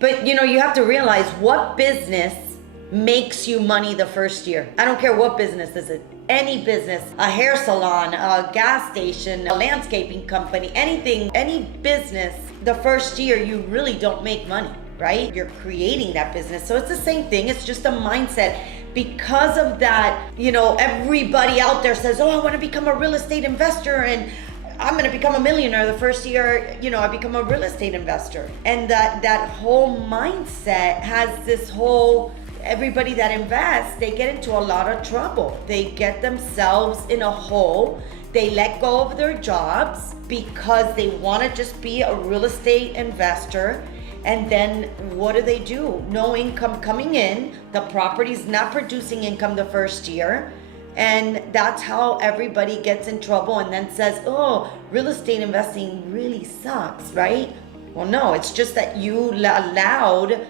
But you have to realize what business makes you money the first year. I don't care what business is it. Any business, a hair salon, a gas station, a landscaping company, anything, any business, the first year you really don't make money, right? You're creating that business. So it's the same thing. It's just a mindset. Because of that, everybody out there says, oh, I want to become a real estate investor and I'm going to become a millionaire the first year, I become a real estate investor. And that whole mindset has this whole, everybody that invests, they get into a lot of trouble. They get themselves in a hole. They let go of their jobs because they want to just be a real estate investor. And then what do? No income coming in. The property's not producing income the first year. And that's how everybody gets in trouble and then says, oh, real estate investing really sucks, right? Well, no, it's just that you allowed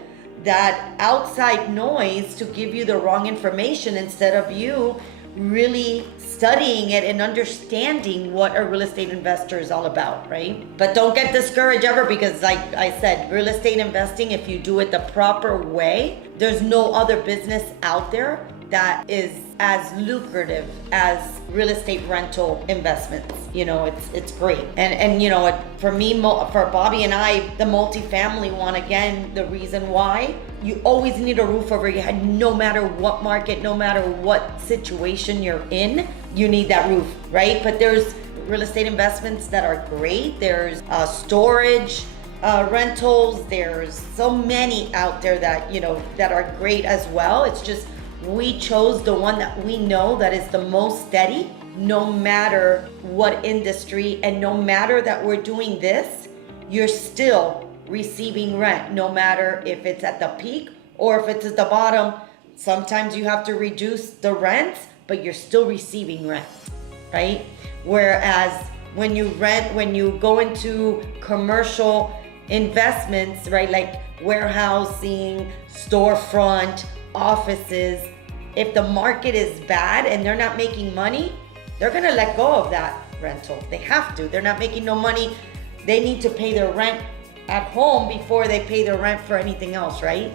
that outside noise to give you the wrong information instead of you really studying it and understanding what a real estate investor is all about, right? But don't get discouraged ever, because like I said, real estate investing, if you do it the proper way, there's no other business out there that is as lucrative as real estate rental investments. It's great. And for me, for Bobby and I, the multifamily one, again, the reason why, you always need a roof over your head, no matter what market, no matter what situation you're in, you need that roof, right? But there's real estate investments that are great. There's storage, rentals. There's so many out there that, that are great as well. It's just, we chose the one that we know that is the most steady, no matter what industry, and no matter that we're doing this, you're still receiving rent, no matter if it's at the peak or if it's at the bottom. Sometimes you have to reduce the rent, but you're still receiving rent, right? Whereas when you go into commercial investments, right, like warehousing, storefront, offices, if the market is bad and they're not making money, they're gonna let go of that rental. They have to. They're not making no money. They need to pay their rent at home before they pay their rent for anything else, right?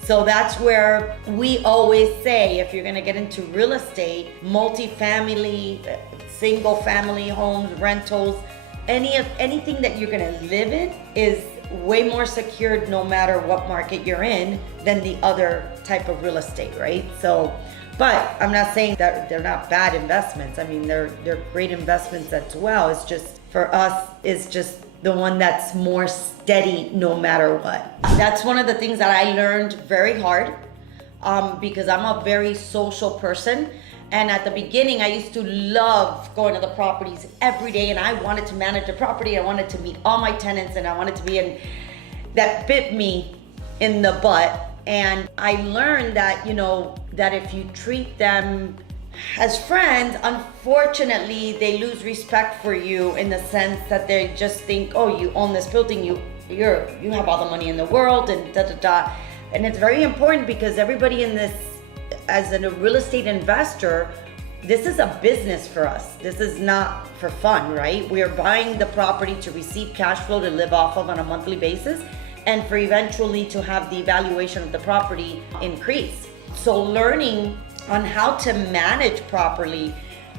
So that's where we always say, if you're gonna get into real estate, multifamily, single family homes, rentals, anything that you're gonna live in is way more secured no matter what market you're in than the other type of real estate, right? So, but I'm not saying that they're not bad investments. I mean, they're great investments as well. It's just, for us, it's just the one that's more steady no matter what. That's one of the things that I learned very hard, because I'm a very social person. And at the beginning, I used to love going to the properties every day, and I wanted to manage the property. I wanted to meet all my tenants, and I wanted to be in, that bit me in the butt. And I learned that, that if you treat them as friends, unfortunately, they lose respect for you in the sense that they just think, oh, you own this building, you have all the money in the world, and da da da. And it's very important, because everybody in this, as a real estate investor, this is a business for us. This is not for fun, right? We are buying the property to receive cash flow to live off of on a monthly basis, and for eventually to have the valuation of the property increase. So learning on how to manage properly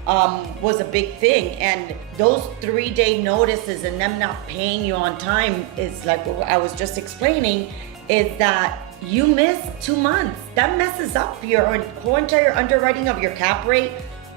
was a big thing. And those 3-day notices and them not paying you on time is like what I was just explaining, is that you miss 2 months. That messes up your whole entire underwriting of your cap rate,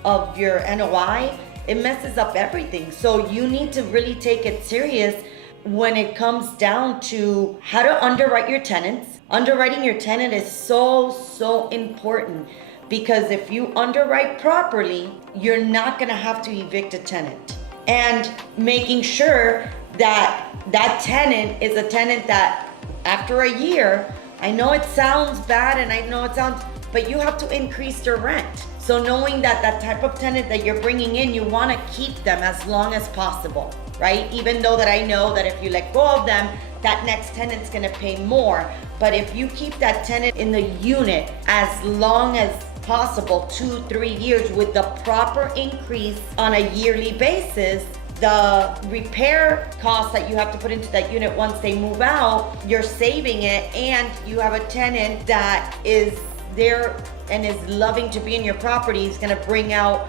of your NOI. It messes up everything. So you need to really take it serious when it comes down to how to underwrite your tenants. Underwriting your tenant is so important, because if you underwrite properly, you're not gonna have to evict a tenant. And making sure that that tenant is a tenant that after a year, I know it sounds bad and I know it sounds, but you have to increase their rent. So knowing that that type of tenant that you're bringing in, you want to keep them as long as possible, right? Even though that I know that if you let go of them, that next tenant's going to pay more. But if you keep that tenant in the unit as long as possible, 2-3 years, with the proper increase on a yearly basis, the repair costs that you have to put into that unit once they move out, you're saving it, and you have a tenant that is there and is loving to be in your property. He's gonna bring out,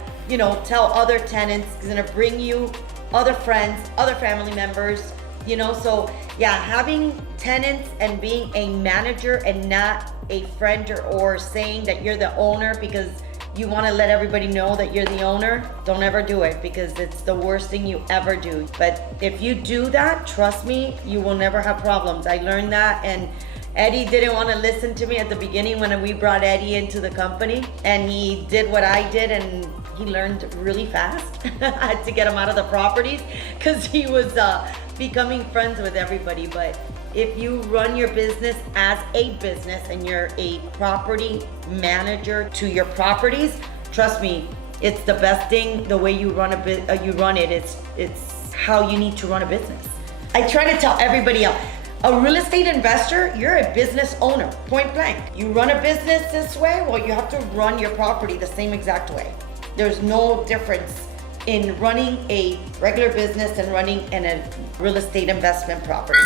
tell other tenants, he's gonna bring you other friends, other family members, so yeah, having tenants and being a manager and not a friend or saying that you're the owner because you want to let everybody know that you're the owner, don't ever do it, because it's the worst thing you ever do. But if you do that, trust me, you will never have problems. I learned that, and Eddie didn't want to listen to me at the beginning when we brought Eddie into the company, and he did what I did, and he learned really fast. I had to get him out of the properties because he was becoming friends with everybody. But if you run your business as a business and you're a property manager to your properties, trust me, it's the best thing. The way you run it's how you need to run a business. I try to tell everybody else, a real estate investor, you're a business owner, point blank. You run a business this way, well, you have to run your property the same exact way. There's no difference in running a regular business and running a real estate investment property.